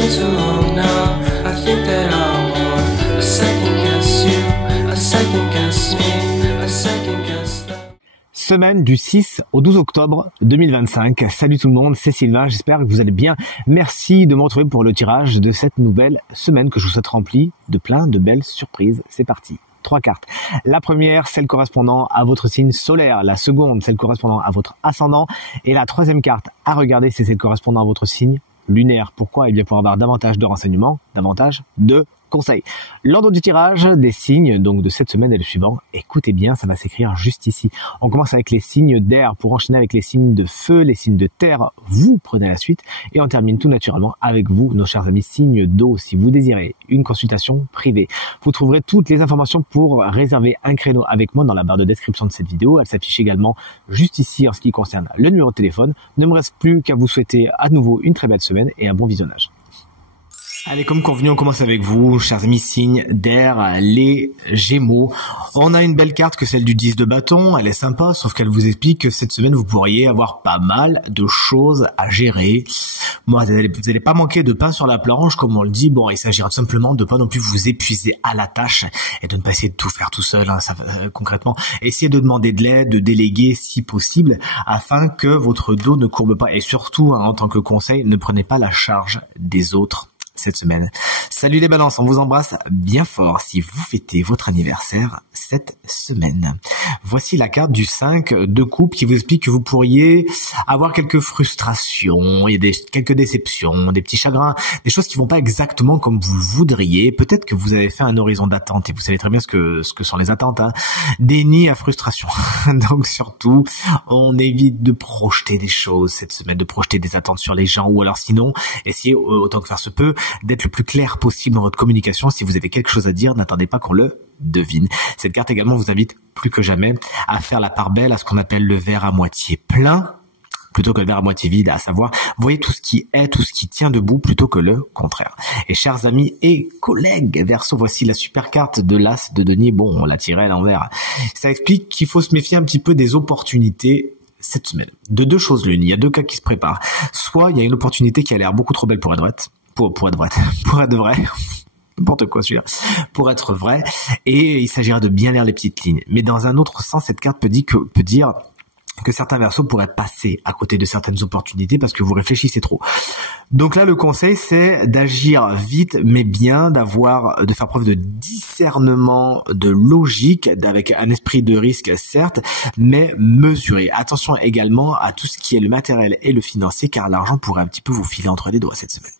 been too long now. I think that I want a second guess you, a second guess me, a second guess that. Semaine du 6 au 12 octobre 2025. Salut tout le monde, c'est Sylvain, j'espère que vous allez bien. Merci de me retrouver pour le tirage de cette nouvelle semaine que je vous souhaite remplie de plein de belles surprises. C'est parti. 3 cartes. La première, celle correspondant à votre signe solaire. La seconde, celle correspondant à votre ascendant. Et la troisième carte à regarder, c'est celle correspondant à votre signe lunaire. Pourquoi? Eh bien, pour avoir davantage de renseignements, davantage de conseils. L'ordre du tirage des signes, donc de cette semaine et le suivant, écoutez bien, ça va s'écrire juste ici. On commence avec les signes d'air pour enchaîner avec les signes de feu, les signes de terre, vous prenez la suite et on termine tout naturellement avec vous, nos chers amis signes d'eau. Si vous désirez une consultation privée, vous trouverez toutes les informations pour réserver un créneau avec moi dans la barre de description de cette vidéo. Elle s'affiche également juste ici en ce qui concerne le numéro de téléphone. Ne me reste plus qu'à vous souhaiter à nouveau une très belle semaine et un bon visionnage. Allez, comme convenu, on commence avec vous, chers amis signes d'air, les Gémeaux. On a une belle carte que celle du 10 de bâton, elle est sympa, sauf qu'elle vous explique que cette semaine, vous pourriez avoir pas mal de choses à gérer. Bon, vous n'allez pas manquer de pain sur la planche, comme on le dit. Bon, il s'agira tout simplement de pas non plus vous épuiser à la tâche et de ne pas essayer de tout faire tout seul, hein, concrètement. Essayez de demander de l'aide, de déléguer si possible, afin que votre dos ne courbe pas. Et surtout, hein, en tant que conseil, ne prenez pas la charge des autres cette semaine. Salut les balances, on vous embrasse bien fort si vous fêtez votre anniversaire cette semaine. Voici la carte du 5 de coupe qui vous explique que vous pourriez avoir quelques frustrations, il y a quelques déceptions, des petits chagrins, des choses qui vont pas exactement comme vous le voudriez. Peut-être que vous avez fait un horizon d'attente et vous savez très bien ce que sont les attentes, hein. Déni à frustration. Donc surtout, on évite de projeter des choses cette semaine, de projeter des attentes sur les gens, ou alors sinon, essayez autant que faire se peut d'être le plus clair possible dans votre communication. Si vous avez quelque chose à dire, n'attendez pas qu'on le devine. Cette carte également vous invite plus que jamais à faire la part belle à ce qu'on appelle le verre à moitié plein plutôt que le verre à moitié vide, à savoir, voyez tout ce qui est, tout ce qui tient debout plutôt que le contraire. Et chers amis et collègues Verseau, voici la super carte de l'As de denier. Bon, on l'a tiré à l'envers. Ça explique qu'il faut se méfier un petit peu des opportunités cette semaine. De deux choses l'une, il y a deux cas qui se préparent. Soit il y a une opportunité qui a l'air beaucoup trop belle pour être vraie, pour être vrai, n'importe quoi celui-là, pour être vrai, et il s'agira de bien lire les petites lignes. Mais dans un autre sens, cette carte peut dire que certains Verseaux pourraient passer à côté de certaines opportunités parce que vous réfléchissez trop. Donc là, le conseil, c'est d'agir vite, mais bien, de faire preuve de discernement, de logique, avec un esprit de risque, certes, mais mesuré. Attention également à tout ce qui est le matériel et le financier, car l'argent pourrait un petit peu vous filer entre les doigts cette semaine.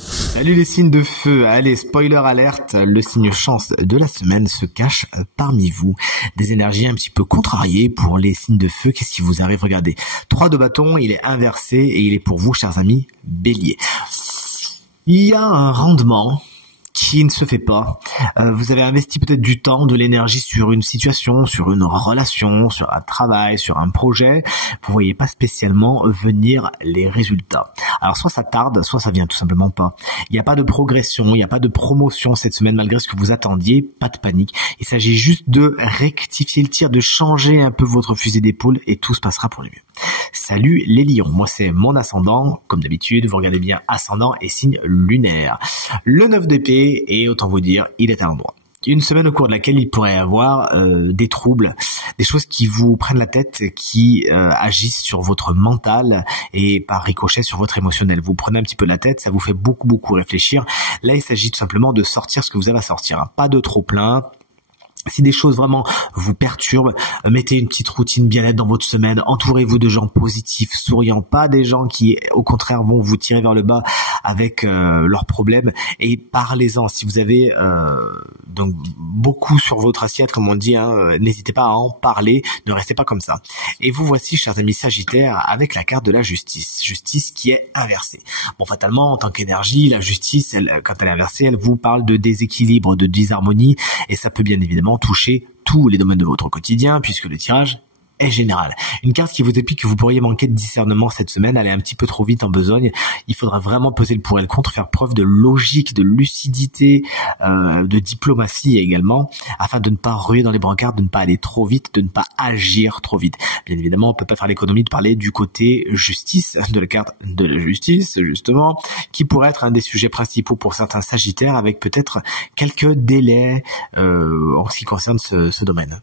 Salut les signes de feu, allez, spoiler alerte, le signe chance de la semaine se cache parmi vous. Des énergies un petit peu contrariées pour les signes de feu, qu'est-ce qui vous arrive? Regardez, 3 de bâton, il est inversé et il est pour vous, chers amis, bélier. Il y a un rendement qui ne se fait pas. Vous avez investi peut-être du temps, de l'énergie sur une situation, sur une relation, sur un travail, sur un projet. Vous voyez pas spécialement venir les résultats. Alors soit ça tarde, soit ça vient tout simplement pas. Il n'y a pas de progression, il n'y a pas de promotion cette semaine malgré ce que vous attendiez. Pas de panique. Il s'agit juste de rectifier le tir, de changer un peu votre fusil d'épaule et tout se passera pour le mieux. Salut les lions, moi c'est mon ascendant, comme d'habitude, vous regardez bien ascendant et signe lunaire. Le 9 d'épée, et autant vous dire, il est à l'endroit. Une semaine au cours de laquelle il pourrait y avoir des troubles, des choses qui vous prennent la tête, qui agissent sur votre mental et par ricochet sur votre émotionnel. Vous prenez un petit peu la tête, ça vous fait beaucoup réfléchir. Là, il s'agit tout simplement de sortir ce que vous avez à sortir, hein. Pas de trop plein. Si des choses vraiment vous perturbent, mettez une petite routine bien-être dans votre semaine, entourez-vous de gens positifs, souriants, pas des gens qui au contraire vont vous tirer vers le bas avec leurs problèmes, et parlez-en. Si vous avez donc beaucoup sur votre assiette, comme on dit, hein, n'hésitez pas à en parler, ne restez pas comme ça. Et vous voici, chers amis Sagittaires, avec la carte de la justice qui est inversée. Bon, fatalement, en tant qu'énergie, la justice, quand elle est inversée, elle vous parle de déséquilibre, de disharmonie, et ça peut bien évidemment toucher tous les domaines de votre quotidien, puisque le tirage est générale. Une carte qui vous explique que vous pourriez manquer de discernement cette semaine, aller un petit peu trop vite en besogne. Il faudra vraiment peser le pour et le contre, faire preuve de logique, de lucidité, de diplomatie également, afin de ne pas ruer dans les brancards, de ne pas aller trop vite, de ne pas agir trop vite. Bien évidemment, on peut pas faire l'économie de parler du côté justice, de la carte de la justice, justement, qui pourrait être un des sujets principaux pour certains sagittaires, avec peut-être quelques délais en ce qui concerne ce domaine.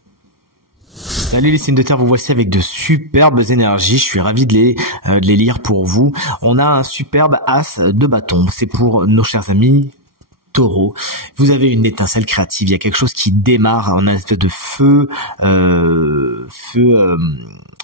Salut les signes de terre, vous voici avec de superbes énergies, je suis ravi de les lire pour vous. On a un superbe as de bâton, c'est pour nos chers amis Taureau. Vous avez une étincelle créative, il y a quelque chose qui démarre en un espèce de feu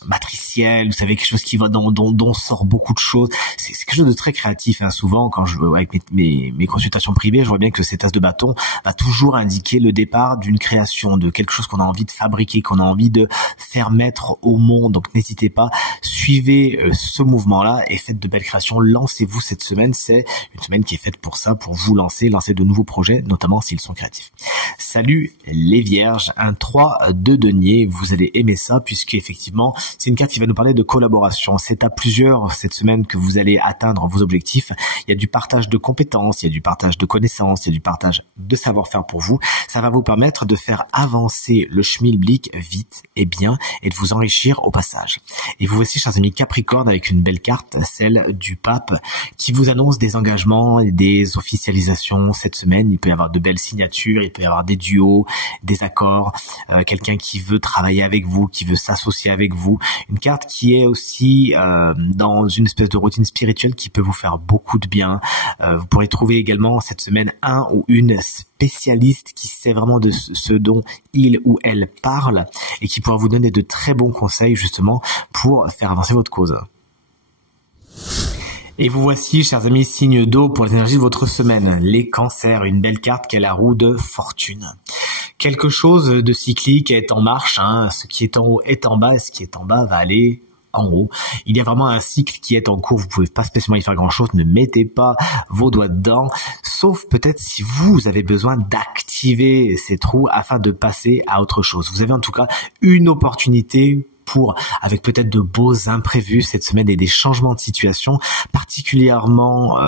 matriciel, vous savez, quelque chose qui va dont sort beaucoup de choses. C'est quelque chose de très créatif, hein. Souvent quand avec mes consultations privées, je vois bien que cet as de bâton va toujours indiquer le départ d'une création, de quelque chose qu'on a envie de fabriquer, qu'on a envie de faire mettre au monde. Donc n'hésitez pas, suivez ce mouvement-là et faites de belles créations. Lancez-vous cette semaine, c'est une semaine qui est faite pour ça, pour vous lancer de nouveaux projets, notamment s'ils sont créatifs. Salut les vierges, un 3 de denier, vous allez aimer ça puisque effectivement c'est une carte qui va nous parler de collaboration. C'est à plusieurs cette semaine que vous allez atteindre vos objectifs. Il y a du partage de compétences, il y a du partage de connaissances, il y a du partage de savoir-faire pour vous. Ça va vous permettre de faire avancer le schmilblick vite et bien et de vous enrichir au passage. Et vous voici, chers amis Capricorne, avec une belle carte, celle du pape, qui vous annonce des engagements et des officialisations cette semaine. Il peut y avoir de belles signatures, il peut y avoir des duos, des accords, quelqu'un qui veut travailler avec vous, qui veut s'associer avec vous. Une carte qui est aussi dans une espèce de routine spirituelle qui peut vous faire beaucoup de bien. Vous pourrez trouver également cette semaine un ou une spécialiste qui sait vraiment de ce dont il ou elle parle et qui pourra vous donner de très bons conseils justement pour faire avancer votre cause. Et vous voici, chers amis, signe d'eau pour les énergies de votre semaine. Les cancers, une belle carte qui est la roue de fortune. Quelque chose de cyclique est en marche, hein. Ce qui est en haut est en bas, et ce qui est en bas va aller en haut. Il y a vraiment un cycle qui est en cours, vous pouvez pas spécialement y faire grand chose, ne mettez pas vos doigts dedans, sauf peut-être si vous avez besoin d'activer ces trous afin de passer à autre chose. Vous avez en tout cas une opportunité avec peut-être de beaux imprévus cette semaine et des changements de situation particulièrement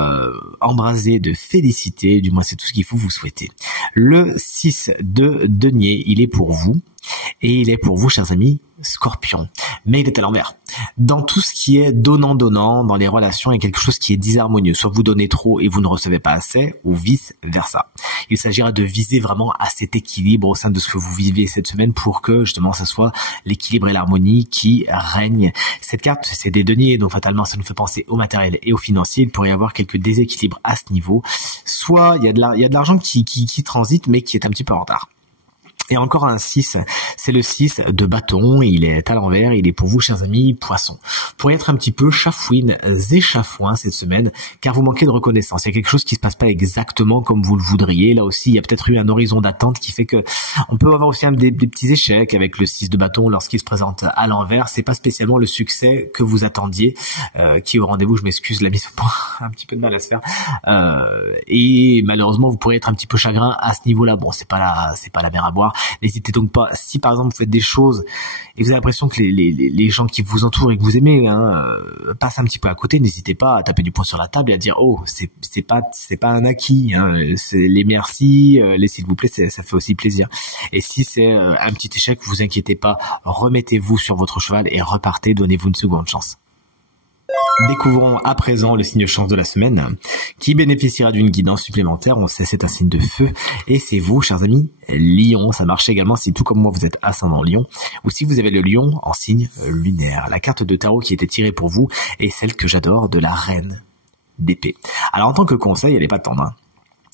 embrasés de félicité, du moins c'est tout ce qu'il faut vous souhaiter. Le 6 de denier, il est pour vous. Et il est pour vous, chers amis, Scorpion. Mais il est à l'envers. Dans tout ce qui est donnant-donnant, dans les relations, il y a quelque chose qui est disharmonieux. Soit vous donnez trop et vous ne recevez pas assez, ou vice-versa. Il s'agira de viser vraiment à cet équilibre au sein de ce que vous vivez cette semaine pour que, justement, ça soit l'équilibre et l'harmonie qui règnent. Cette carte, c'est des deniers, donc fatalement, ça nous fait penser au matériel et au financier. Il pourrait y avoir quelques déséquilibres à ce niveau. Soit il y a de l'argent qui transite, mais qui est un petit peu en retard. Et encore un 6, c'est le 6 de bâton, il est à l'envers, il est pour vous, chers amis, poissons. Vous pourriez être un petit peu chafouine et chafouin cette semaine, car vous manquez de reconnaissance. Il y a quelque chose qui se passe pas exactement comme vous le voudriez. Là aussi, il y a peut-être eu un horizon d'attente qui fait que on peut avoir aussi des petits échecs avec le 6 de bâton lorsqu'il se présente à l'envers. C'est pas spécialement le succès que vous attendiez, qui est au rendez-vous. Je m'excuse, la mise au point a un petit peu de mal à se faire. Et malheureusement, vous pourriez être un petit peu chagrin à ce niveau-là. Bon, c'est pas la mer à boire. N'hésitez donc pas, si par exemple vous faites des choses et vous avez l'impression que les gens qui vous entourent et que vous aimez passent un petit peu à côté, n'hésitez pas à taper du poing sur la table et à dire oh c'est pas un acquis, hein. C'est les merci, les s'il vous plaît, ça fait aussi plaisir. Et si c'est un petit échec, vous inquiétez pas, remettez-vous sur votre cheval et repartez, donnez-vous une seconde chance. Découvrons à présent le signe chance de la semaine qui bénéficiera d'une guidance supplémentaire. On sait c'est un signe de feu et c'est vous, chers amis, Lion. Ça marche également si tout comme moi vous êtes ascendant Lion ou si vous avez le Lion en signe lunaire. La carte de tarot qui était tirée pour vous est celle que j'adore, de la reine d'épée. Alors en tant que conseil, elle n'est pas tendre, hein.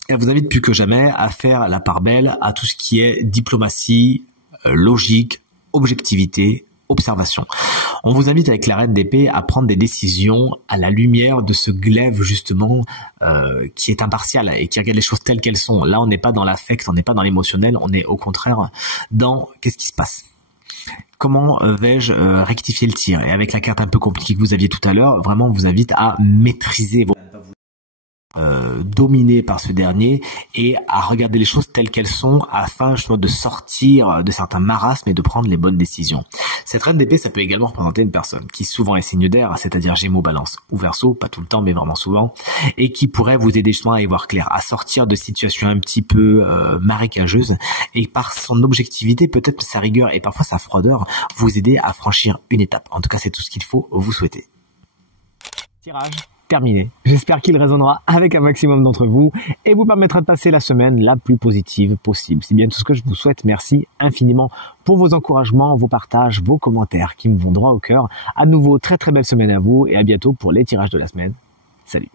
Elle vous invite plus que jamais à faire la part belle à tout ce qui est diplomatie, logique, objectivité, observation. On vous invite avec la reine d'épée à prendre des décisions à la lumière de ce glaive justement qui est impartial et qui regarde les choses telles qu'elles sont. Là, on n'est pas dans l'affect, on n'est pas dans l'émotionnel, on est au contraire dans qu'est-ce qui se passe. Comment vais-je rectifier le tir? Et avec la carte un peu compliquée que vous aviez tout à l'heure, vraiment on vous invite à maîtriser vos dominé par ce dernier et à regarder les choses telles qu'elles sont afin justement de sortir de certains marasmes et de prendre les bonnes décisions. Cette reine d'épée, ça peut également représenter une personne qui souvent est signe d'air, c'est-à-dire Gémeaux, Balance ou Verseau, pas tout le temps mais vraiment souvent, et qui pourrait vous aider justement à y voir clair, à sortir de situations un petit peu marécageuses et par son objectivité, peut-être sa rigueur et parfois sa froideur, vous aider à franchir une étape. En tout cas, c'est tout ce qu'il faut vous souhaiter. Tirage terminé. J'espère qu'il résonnera avec un maximum d'entre vous et vous permettra de passer la semaine la plus positive possible. C'est bien tout ce que je vous souhaite. Merci infiniment pour vos encouragements, vos partages, vos commentaires qui me vont droit au cœur. À nouveau, très très belle semaine à vous et à bientôt pour les tirages de la semaine. Salut.